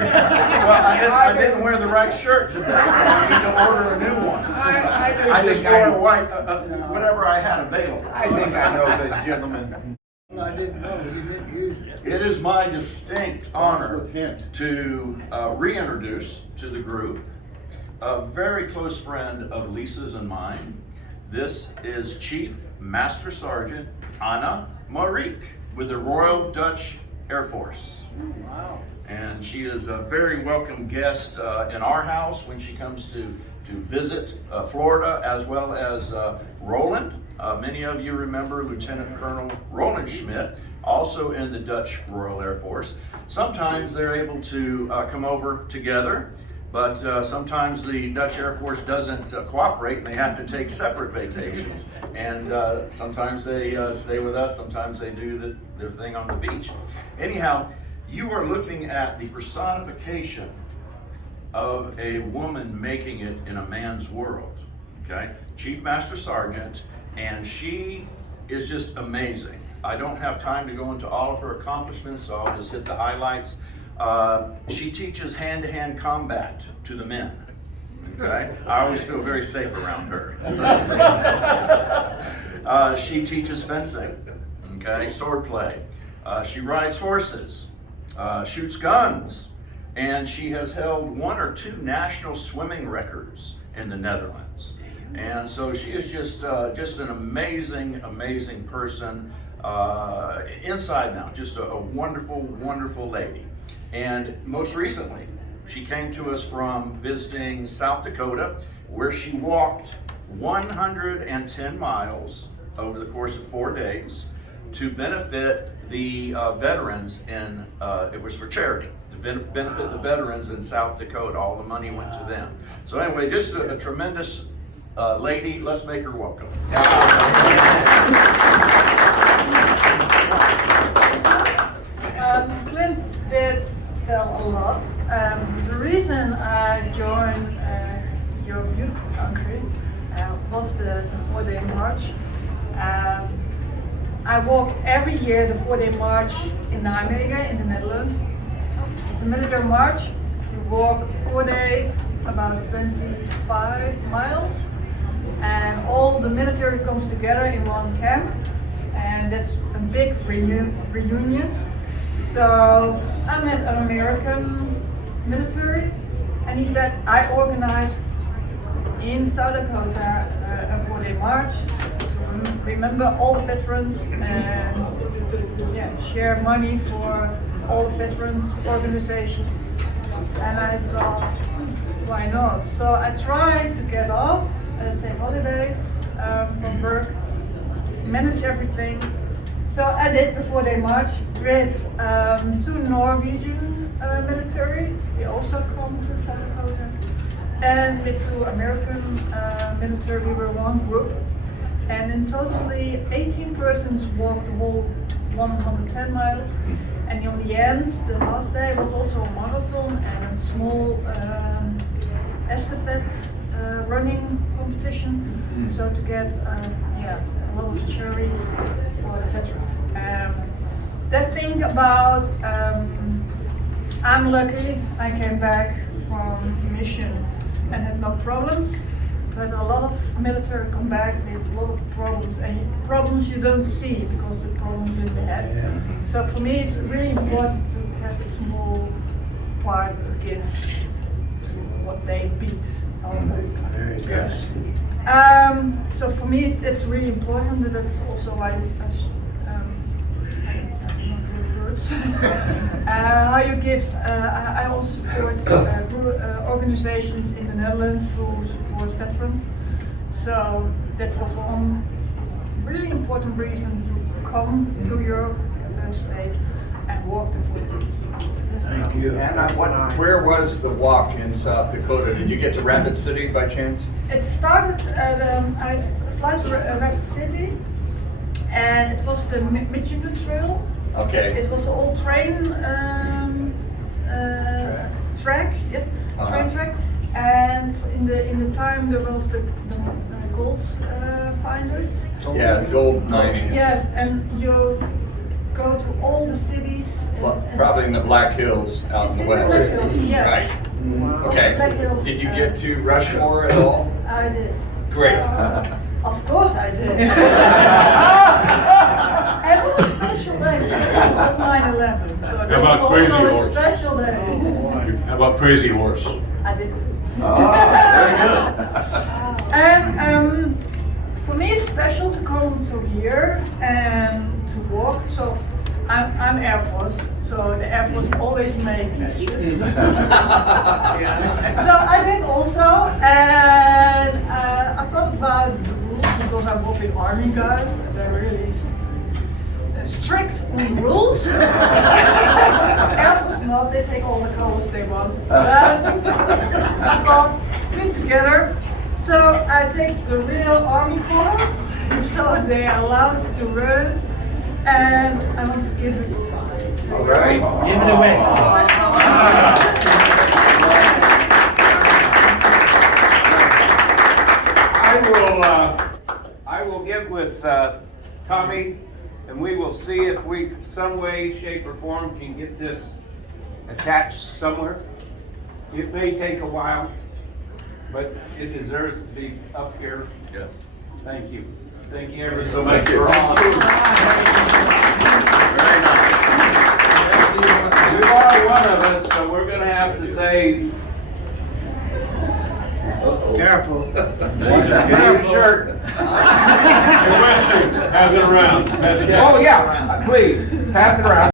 Well, I didn't wear the right shirt today. I need to order a new one. I just wore a white, whatever I had available. I think I know the gentleman's. I didn't know, you didn't use it. It is my distinct honor to reintroduce to the group a very close friend of Lisa's and mine. This is Chief Master Sergeant Anna Marieke with the Royal Dutch Air Force. Wow. And she is a very welcome guest in our house when she comes to visit Florida, as well as Roland. Many of you remember Lieutenant Colonel Roland Schmidt, also in the Dutch Royal Air Force. Sometimes they're able to come over together, but sometimes the Dutch Air Force doesn't cooperate and they have to take separate vacations. And sometimes they stay with us, sometimes they do their thing on the beach. Anyhow, you are looking at the personification of a woman making it in a man's world, okay? Chief Master Sergeant, and she is just amazing. I don't have time to go into all of her accomplishments, so I'll just hit the highlights. She teaches hand-to-hand combat to the men, okay? I always feel very safe around her. She teaches fencing, okay, swordplay. She rides horses, shoots guns, and she has held 1 or 2 national swimming records in the Netherlands. And so she is just an amazing person, inside and out, just a wonderful lady. And most recently, she came to us from visiting South Dakota, where she walked 110 miles over the course of 4 days to benefit the veterans in, it was for charity, to benefit the veterans in South Dakota. All the money went to them. So anyway, just a tremendous lady. Let's make her welcome. Clint did tell a lot. The reason I joined your beautiful country was the 4-day march. I walk every year the 4-day march in Nijmegen in the Netherlands. It's a military march. You walk 4 days, about 25 miles, and all the military comes together in one camp, and that's a big reunion. So I met an American military, and he said, I organized in South Dakota a 4-day march to remember all the veterans and share money for all the veterans organizations. And I thought, why not? So I tried to get off and take holidays from work, manage everything. So I did the 4-day march with 2 Norwegian military. They also come to South Dakota. And with 2 American military, we were one group. And in totally 18 persons walked the whole 110 miles. And in the end, the last day was also a marathon and a small estafette running competition. So to get a lot of cherries for the veterans. That thing about, I'm lucky, I came back from mission and had no problems. But a lot of military come back with a lot of problems, and problems you don't see because the problems in the head. Yeah. So for me, it's really important to have a small part to give to what they beat. Very good. So for me, it's really important, and that's also why how you give, I also support organizations in the Netherlands who support veterans. So that was one really important reason to come to your state and walk the 4 days. Thank you. Anna, where was the walk in South Dakota? Did you get to Rapid City by chance? It started at, I flew to Rapid City, and it was the Michigan Trail. Okay. It was an old train track, yes, train track. And in the time there was the gold finders. Yeah, gold mining. Yes, and you go to all the cities. Probably in the Black Hills out It's in in the the west. Black Hills, yes. Right. Black Okay. Hills, Did you get to Rushmore at all? I did. Great. Of course I did. And it was a special day. It was 9/11, so that was about Crazy also a Horse? special day. How about Crazy Horse? I did too. Very good. And for me, it's special to come to here and to walk. So I'm Air Force, so the Air Force always make matches. So I did also, and I thought about the rules because I work with Army guys, and they're really strict on rules. Air Force not, they take all the colors they want. But I thought, put together. So I take the real Army colors, so they are allowed to wear it, and I want to give it. All right. Give it a whistle. I will get with Tommy, and we will see if we, some way, shape, or form, can get this attached somewhere. It may take a while, but it deserves to be up here. Yes. Thank you. Thank you ever so much Thank you. for all. Very nice. You are one of us, so we're gonna have to say, Careful. get your shirt. Pass it around. Pass it down. Oh, yeah, please, pass it around.